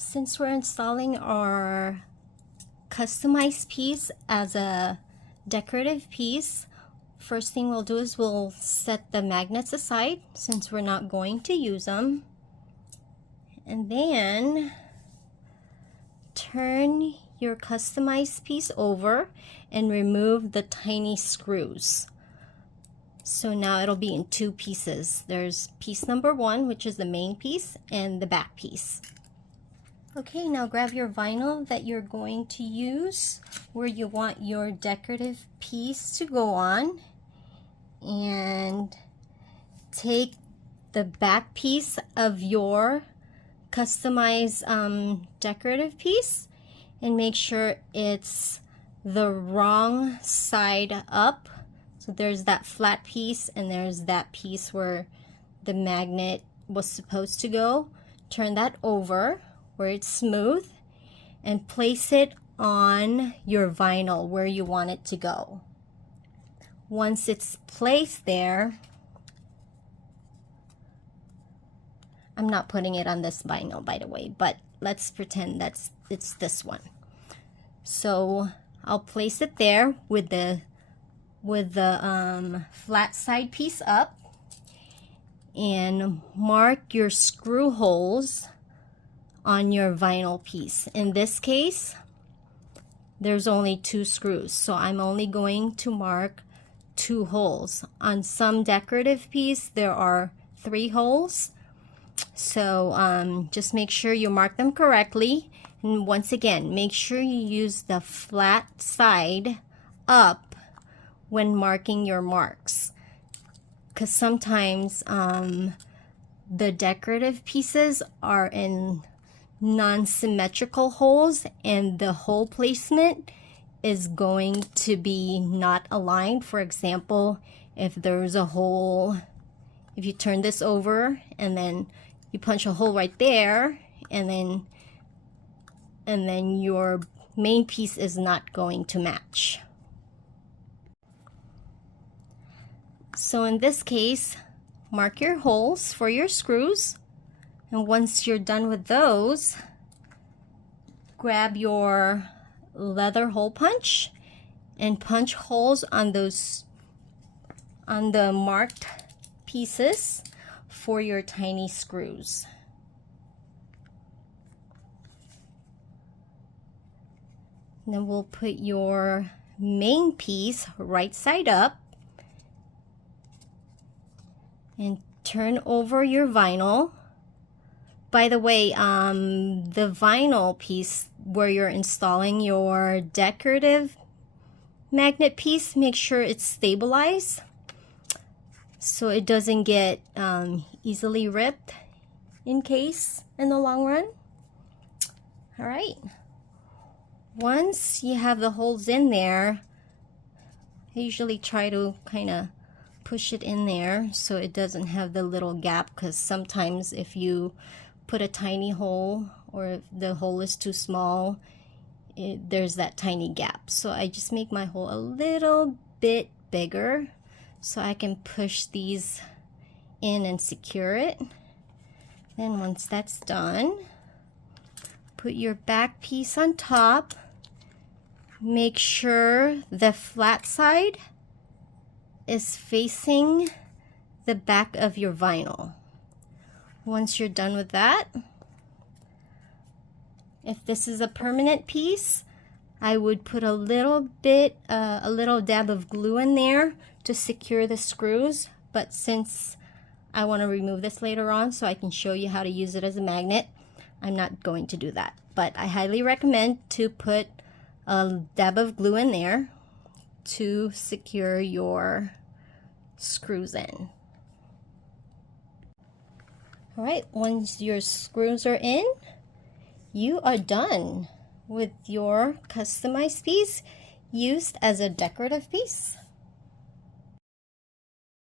Since we're installing our customized piece as a decorative piece, first thing we'll do is we'll set the magnets aside since we're not going to use them. And then turn your customized piece over and remove the tiny screws. So now it'll be in two pieces. There's piece number one, which is the main piece, and the back piece. Okay, now grab your vinyl that you're going to use where you want your decorative piece to go on, and take the back piece of your customized decorative piece and make sure it's the wrong side up. So there's that flat piece and there's that piece where the magnet was supposed to go. Turn that over where it's smooth and place it on your vinyl where you want it to go. Once it's placed there, I'm not putting it on this vinyl, by the way, but let's pretend it's this one. So I'll place it there with the flat side piece up, and mark your screw holes on your vinyl piece. In this case, there's only 2 screws, so I'm only going to mark 2 holes. On some decorative piece, there are 3 holes. So just make sure you mark them correctly. And once again, make sure you use the flat side up when marking your marks, because sometimes the decorative pieces are in non-symmetrical holes and the hole placement is going to be not aligned. For example, if there's a hole, if you turn this over and then you punch a hole right there, and then your main piece is not going to match. So in this case, mark your holes for your screws, and once you're done with those, grab your leather hole punch and punch holes on those, on the marked pieces for your tiny screws. Then we'll put your main piece right side up and turn over your vinyl. By the way, the vinyl piece where you're installing your decorative magnet piece, make sure it's stabilized so it doesn't get easily ripped in the long run. All right. Once you have the holes in there, I usually try to kind of push it in there so it doesn't have the little gap, because sometimes if you put a tiny hole or if the hole is too small, there's that tiny gap. So I just make my hole a little bit bigger so I can push these in and secure it. Then once that's done, put your back piece on top. Make sure the flat side is facing the back of your vinyl. Once you're done with that, if this is a permanent piece, I would put a little dab of glue in there to secure the screws, but since I want to remove this later on so I can show you how to use it as a magnet, I'm not going to do that. But I highly recommend to put a dab of glue in there to secure your screws in. All right, once your screws are in, you are done with your customized piece used as a decorative piece.